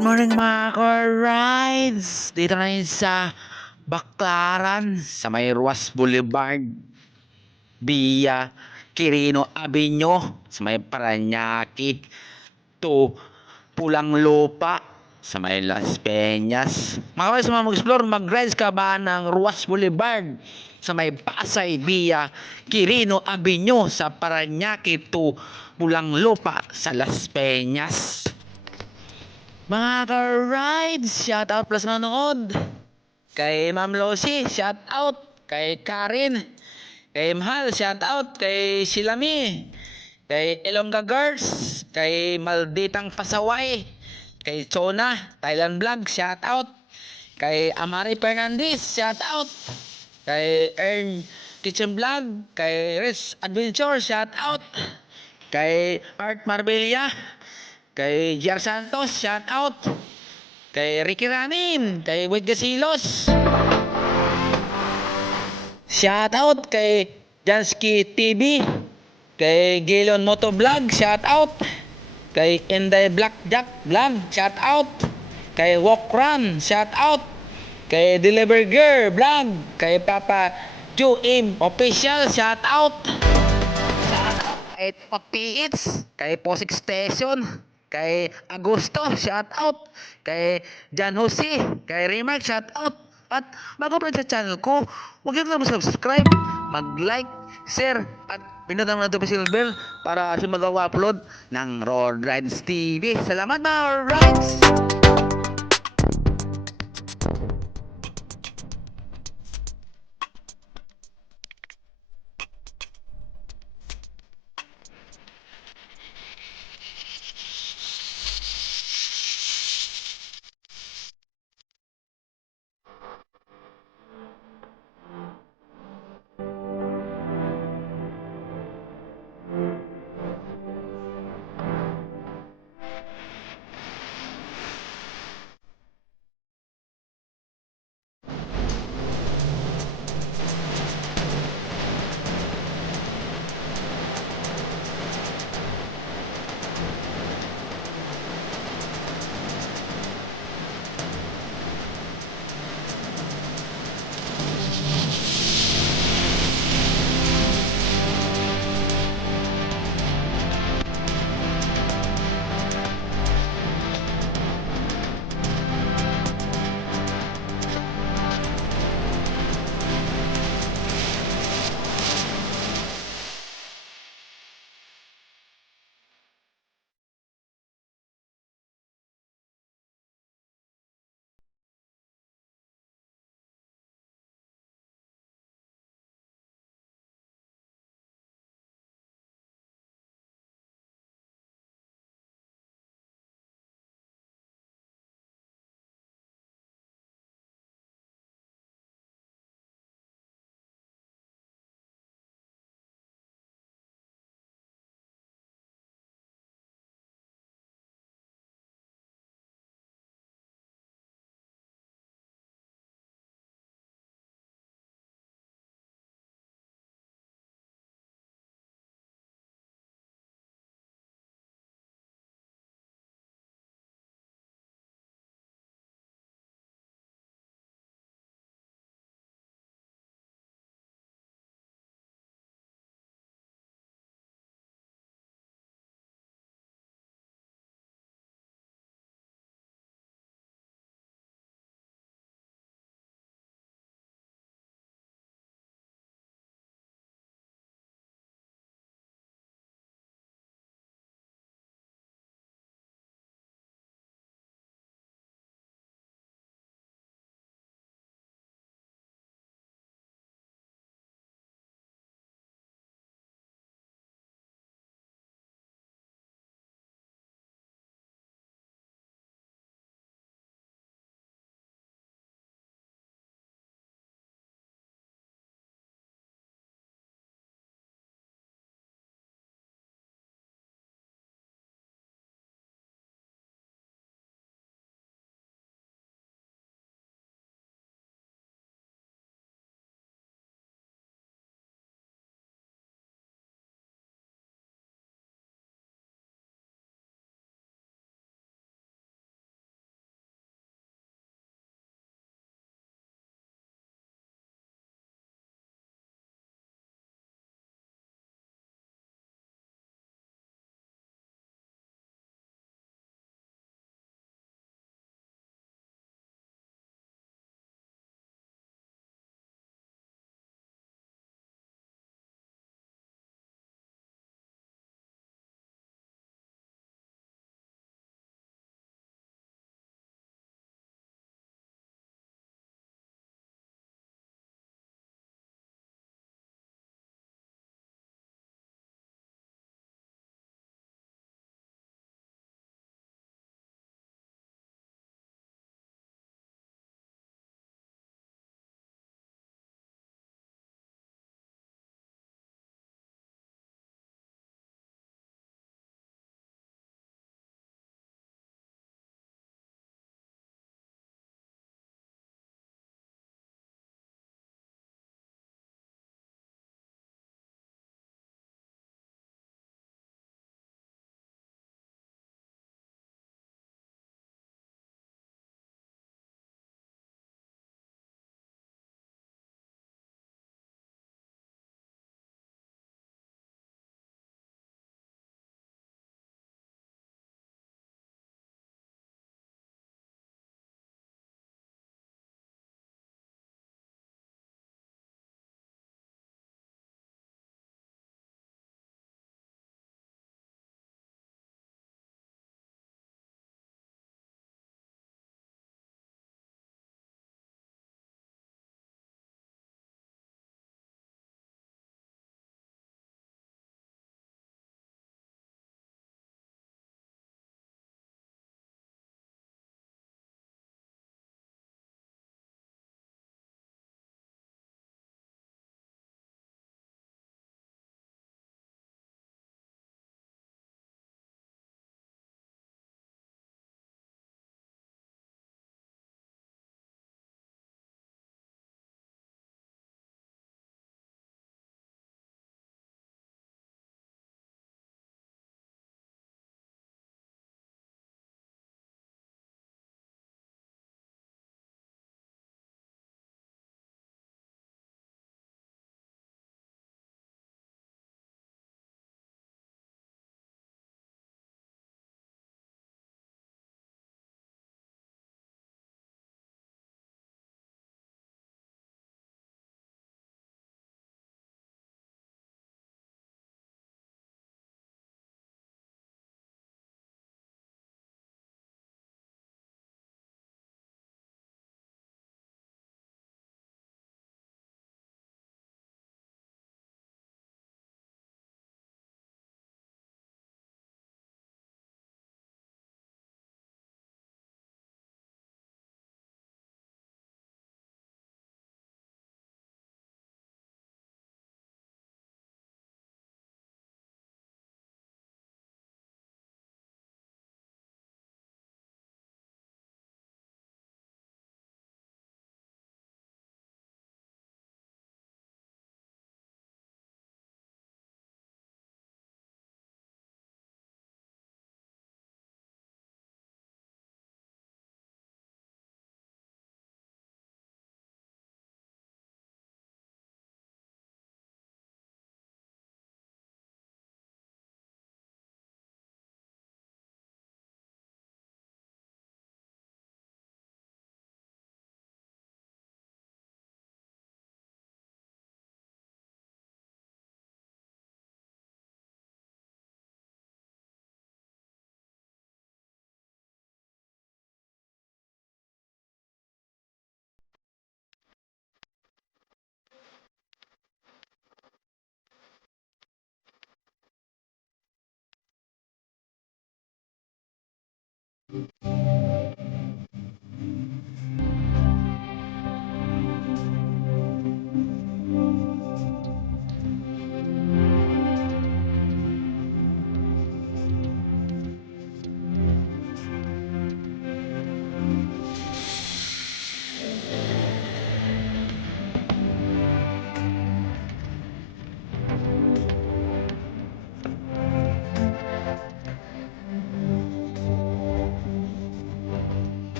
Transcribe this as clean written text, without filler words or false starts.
Good morning mga ka-rides! Dito ngayon sa Baclaran, sa may Ruas Boulevard, via Quirino Avenue, sa may Parañaque to Pulang Lupa, sa may Las Peñas. Mga ka-rides, mag-explore, mag-rides ka ba ng Ruas Boulevard sa may Pasay via Quirino Avenue sa Parañaque to Pulang Lupa sa Las Peñas? Mga ka-rides, shout out plus nanonood. Kay Ma'am Losie, shout out. Kay Karin. Kay Mahal, shout out. Kay Silami. Kay Elongga Girls. Kay Malditang Pasaway. Kay Chona, Thailand Vlog, shout out. Kay Amari Fernandez, shout out. Kay Earn Kitchen Vlog. Kay Riz Adventure, shout out. Kay Art Marbella. Kay Jer Santos, shout out. Kay Ricky Ranin, kay Wade Gasilos. Shout out kay Jansky TV, kay Gilon Moto Vlog, shout out. Kay Inday Blackjack Vlog, shout out. Kay Walk Run, shout out. Kay Deliver Girl Vlog, kay Papa Joe M Official, shout out. Shout out kay PH, kay Posik Station, kay Agosto, shout out. Kay Jan Jose, kay Remark, shout out. At bago pa rin sa channel ko, huwag niyo na mag-subscribe, mag-like, share, at pinutan mo na notification bell para sunod mag-upload ng Road Rides TV. Salamat mga rides!